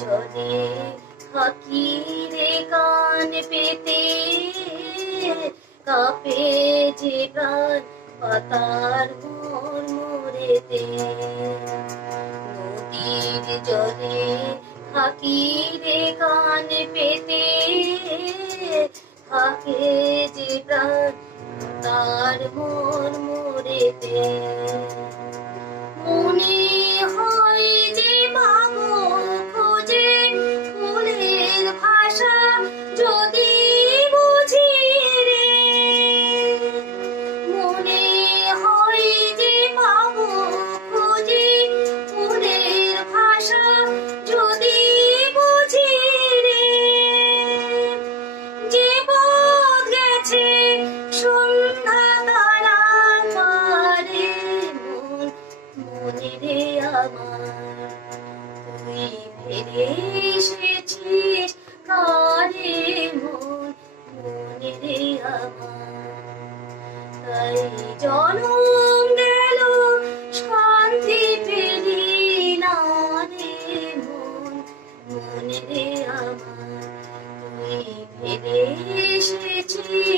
চলে থাকি রে কান পেতে, কাঁপে যে প্রাণ পাতার মোড়েতে। নদীর জলে থাকি রে কান পেতে, থাকে যে প্রাণ তার মোড়েতে। মনে হয় যে পাগল খোঁজে ফুলের ভাষা যদি বুঝি রে। মনে হয় যে পাগল খোঁজে ফুলের ভাষা যদি বুঝি রে। যে পথ গেছে সন্ধ্যা তারা পারে, মনে রে আমার তুই ফিরে এসেছিস কারে মনে রে আমার। তাই জনম গেল শান্তি পেলি না রে মনে রে আমার তুই ফিরে এসেছিস